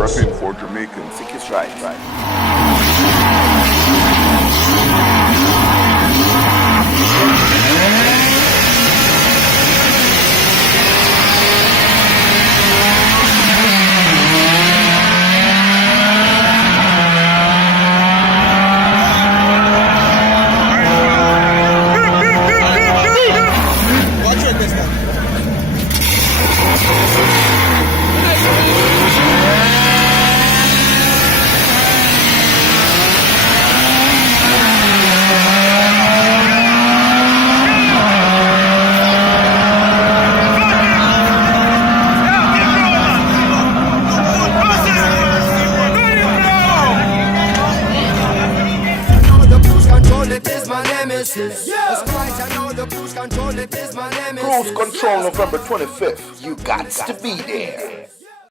Repping for Jamaicans. Sick is right. Cruise Control November 25th. You got to be there.